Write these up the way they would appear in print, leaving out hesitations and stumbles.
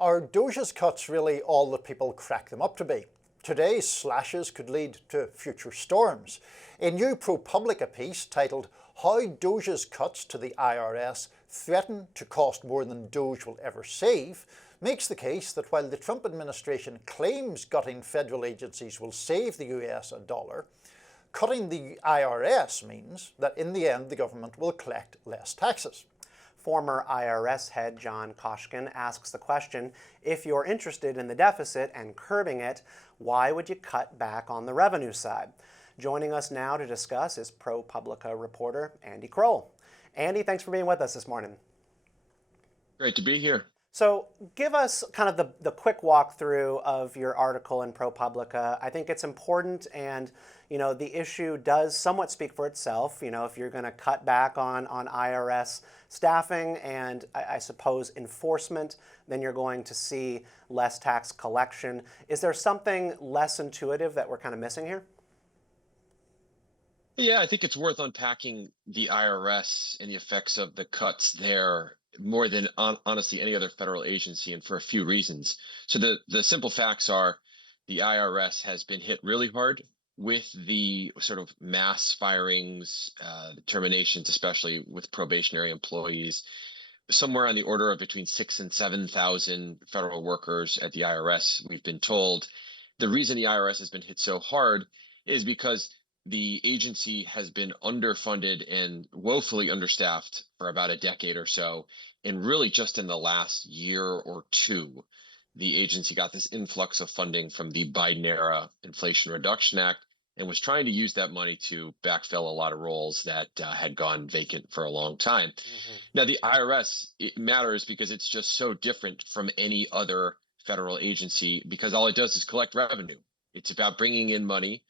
Are DOGE's cuts really all that people crack them up to be? Today's slashes could lead to future storms. A new ProPublica piece titled "How DOGE's Cuts to the IRS Threaten to Cost More Than DOGE Will Ever Save" makes the case that while the Trump administration claims gutting federal agencies will save the US a dollar, cutting the IRS means that in the end the government will collect less taxes. Former IRS head John Koshkin asks the question, if you're interested in the deficit and curbing it, why would you cut back on the revenue side? Joining us now to discuss is ProPublica reporter Andy Kroll. Andy, thanks for being with us this morning. Great to be here. So give us kind of the quick walkthrough of your article in ProPublica. I think it's important, and the issue does somewhat speak for itself. If you're going to cut back on IRS staffing and I suppose enforcement, then you're going to see less tax collection. Is there something less intuitive that we're kind of missing here? Yeah, I think it's worth unpacking the IRS and the effects of the cuts there more than honestly any other federal agency, and for a few reasons. So the simple facts are the IRS has been hit really hard with the sort of mass firings, terminations, especially with probationary employees. Somewhere on the order of between 6,000 and 7,000 federal workers at the IRS, we've been told. The reason the IRS has been hit so hard is because the agency has been underfunded and woefully understaffed for about a decade or so. And really just in the last year or two, the agency got this influx of funding from the Biden era Inflation Reduction Act and was trying to use that money to backfill a lot of roles that had gone vacant for a long time. Now, the IRS, it matters because it's just so different from any other federal agency because all it does is collect revenue. It's about bringing in money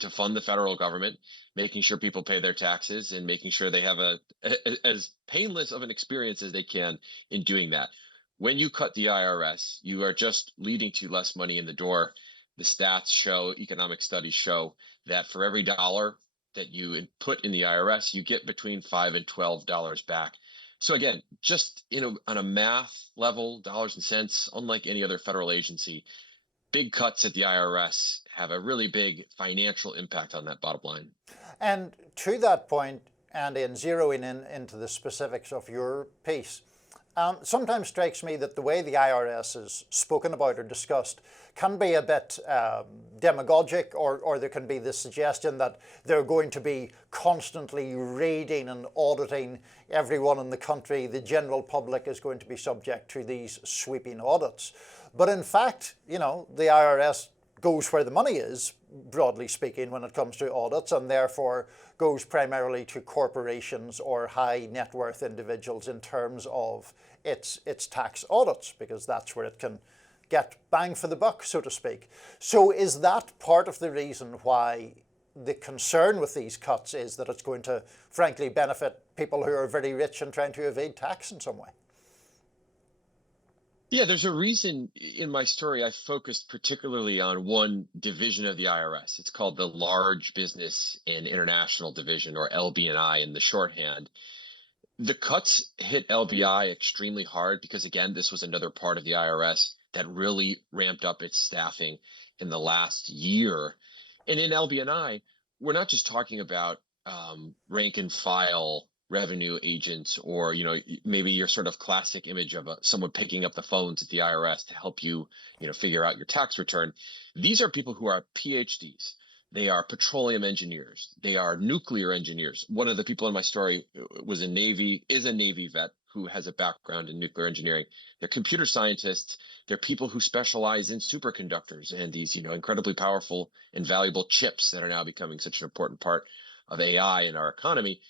to fund the federal government, making sure people pay their taxes, and making sure they have as painless of an experience as they can in doing that. When you cut the IRS, you are just leading to less money in the door. The stats show, economic studies show, that for every dollar that you put in the IRS, you get between $5 and $12 back. So again, just on a math level, dollars and cents, unlike any other federal agency, big cuts at the IRS have a really big financial impact on that bottom line. And to that point, Andy, and zeroing into the specifics of your piece, sometimes strikes me that the way the IRS is spoken about or discussed can be a bit demagogic, or there can be the suggestion that they're going to be constantly raiding and auditing everyone in the country. The general public is going to be subject to these sweeping audits. But in fact, the IRS goes where the money is, broadly speaking, when it comes to audits, and therefore goes primarily to corporations or high net worth individuals in terms of its tax audits, because that's where it can get bang for the buck, so to speak. So is that part of the reason why the concern with these cuts is that it's going to, frankly, benefit people who are very rich and trying to evade tax in some way? Yeah, there's a reason in my story I focused particularly on one division of the IRS. It's called the Large Business and International Division, or LB&I in the shorthand. The cuts hit LBI extremely hard because, again, this was another part of the IRS that really ramped up its staffing in the last year. And in LB&I, we're not just talking about rank and file revenue agents, or maybe your sort of classic image of someone picking up the phones at the IRS to help you figure out your tax return. These are people who are PhDs. They are petroleum engineers. They are nuclear engineers. One of the people in my story is a Navy vet who has a background in nuclear engineering. They're computer scientists. They're people who specialize in superconductors and these incredibly powerful and valuable chips that are now becoming such an important part of AI in our economy.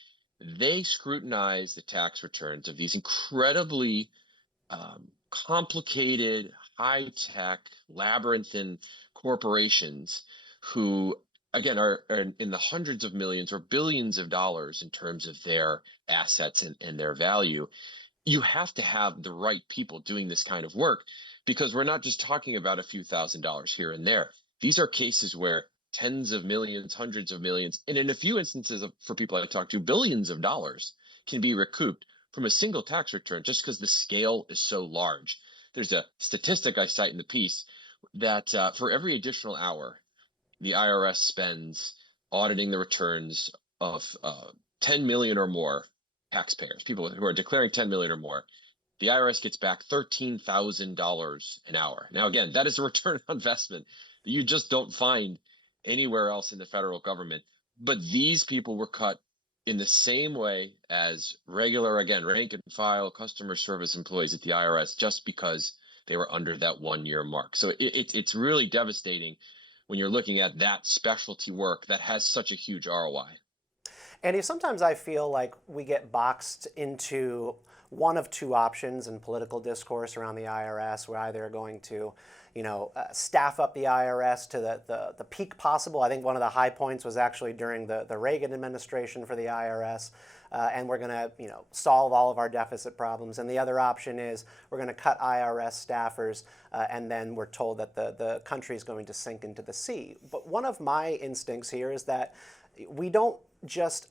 They scrutinize the tax returns of these incredibly complicated, high-tech, labyrinthine corporations who, again, are in the hundreds of millions or billions of dollars in terms of their assets and their value. You have to have the right people doing this kind of work, because we're not just talking about a few $1,000s here and there. These are cases where tens of millions, hundreds of millions, and in a few instances for people I talk to, billions of dollars can be recouped from a single tax return just because the scale is so large. there's a statistic I cite in the piece that for every additional hour the IRS spends auditing the returns of 10 million or more taxpayers, people who are declaring 10 million or more, the IRS gets back $13,000 an hour. Now, again, that is a return on investment that you just don't find anywhere else in the federal government. But these people were cut in the same way as regular, again, rank and file customer service employees at the IRS, just because they were under that 1 year mark. So it's really devastating when you're looking at that specialty work that has such a huge ROI. Andy, sometimes I feel like we get boxed into one of two options in political discourse around the IRS. We're either going to, staff up the IRS to the peak possible. I think one of the high points was actually during the Reagan administration for the IRS. And we're going to, solve all of our deficit problems. And the other option is we're going to cut IRS staffers, and then we're told that the country is going to sink into the sea. But one of my instincts here is that we don't just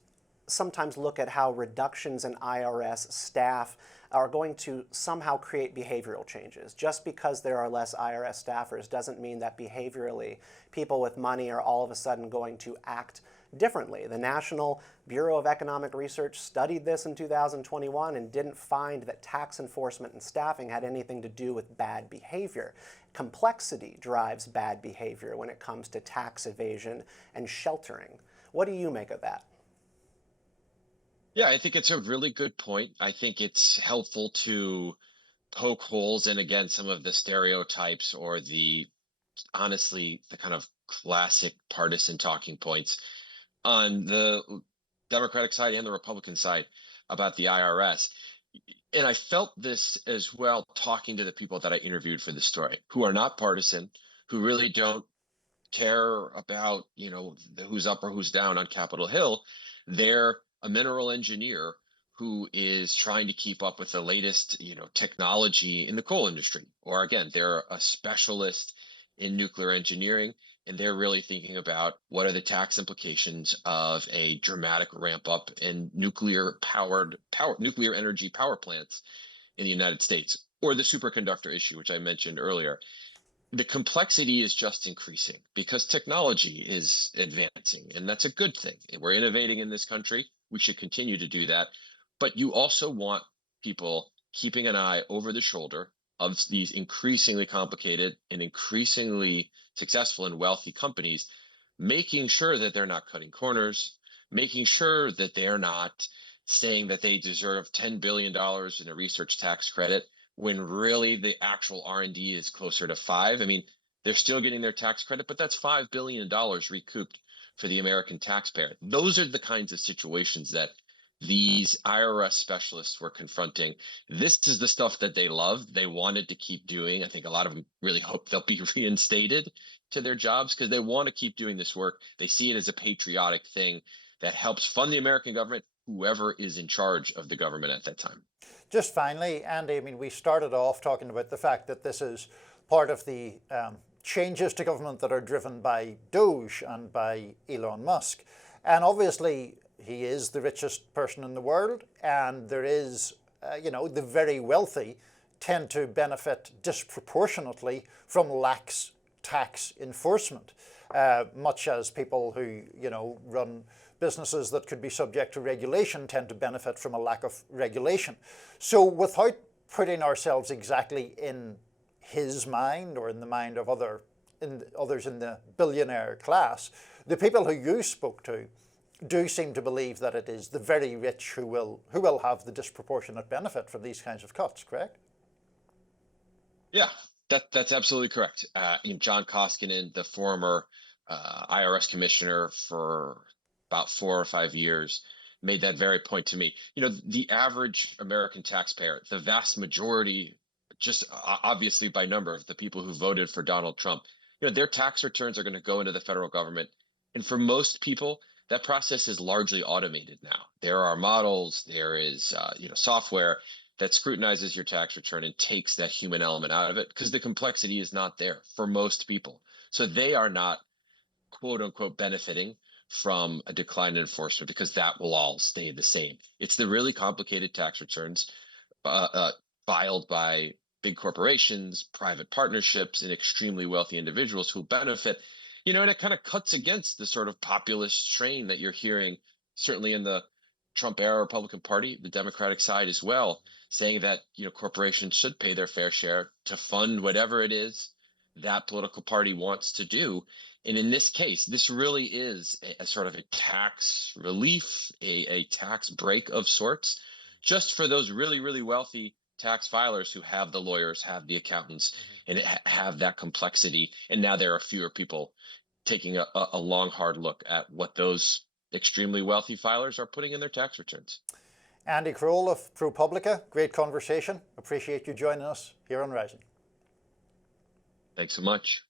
sometimes look at how reductions in IRS staff are going to somehow create behavioral changes. Just because there are less IRS staffers doesn't mean that behaviorally people with money are all of a sudden going to act differently. The National Bureau of Economic Research studied this in 2021 and didn't find that tax enforcement and staffing had anything to do with bad behavior. Complexity drives bad behavior when it comes to tax evasion and sheltering. What do you make of that? Yeah, I think it's a really good point. I think it's helpful to poke holes in, again, some of the stereotypes or honestly, the kind of classic partisan talking points on the Democratic side and the Republican side about the IRS. And I felt this as well talking to the people that I interviewed for the story, who are not partisan, who really don't care about, who's up or who's down on Capitol Hill. They're a mineral engineer who is trying to keep up with the latest, technology in the coal industry. Or again, they're a specialist in nuclear engineering, and they're really thinking about what are the tax implications of a dramatic ramp up in nuclear energy power plants in the United States, or the superconductor issue, which I mentioned earlier. The complexity is just increasing because technology is advancing, and that's a good thing. We're innovating in this country. We should continue to do that. But you also want people keeping an eye over the shoulder of these increasingly complicated and increasingly successful and wealthy companies, making sure that they're not cutting corners, making sure that they're not saying that they deserve $10 billion in a research tax credit when really the actual R&D is closer to 5. I mean, they're still getting their tax credit, but that's $5 billion recouped for the American taxpayer. Those are the kinds of situations that these IRS specialists were confronting. This is the stuff that they love. They wanted to keep doing. I think a lot of them really hope they'll be reinstated to their jobs because they want to keep doing this work. They see it as a patriotic thing that helps fund the American government, whoever is in charge of the government at that time. Just finally, Andy, I mean, we started off talking about the fact that this is part of the changes to government that are driven by DOGE and by Elon Musk. And obviously, he is the richest person in the world, and there is, the very wealthy tend to benefit disproportionately from lax tax enforcement, much as people who, run businesses that could be subject to regulation tend to benefit from a lack of regulation. So without putting ourselves exactly in his mind or in the mind of others in the billionaire class, the people who you spoke to do seem to believe that it is the very rich who will have the disproportionate benefit from these kinds of cuts, correct? Yeah, that's absolutely correct. John Koskinen, the former IRS commissioner for about 4 or 5 years, made that very point to me. The average American taxpayer, the vast majority, just obviously by number of the people who voted for Donald Trump, their tax returns are going to go into the federal government. And for most people, that process is largely automated now. There are models, there is software that scrutinizes your tax return and takes that human element out of it because the complexity is not there for most people. So they are not, quote unquote, benefiting from a decline in enforcement because that will all stay the same. It's the really complicated tax returns filed by big corporations, private partnerships, and extremely wealthy individuals who benefit. And it kind of cuts against the sort of populist strain that you're hearing, certainly in the Trump era Republican Party, the Democratic side as well, saying that corporations should pay their fair share to fund whatever it is that political party wants to do. And in this case, this really is a sort of a tax relief, a tax break of sorts, just for those really, really wealthy tax filers who have the lawyers, have the accountants, and have that complexity. And now there are fewer people taking a long, hard look at what those extremely wealthy filers are putting in their tax returns. Andy Kroll of ProPublica, great conversation. Appreciate you joining us here on Rising. Thanks so much.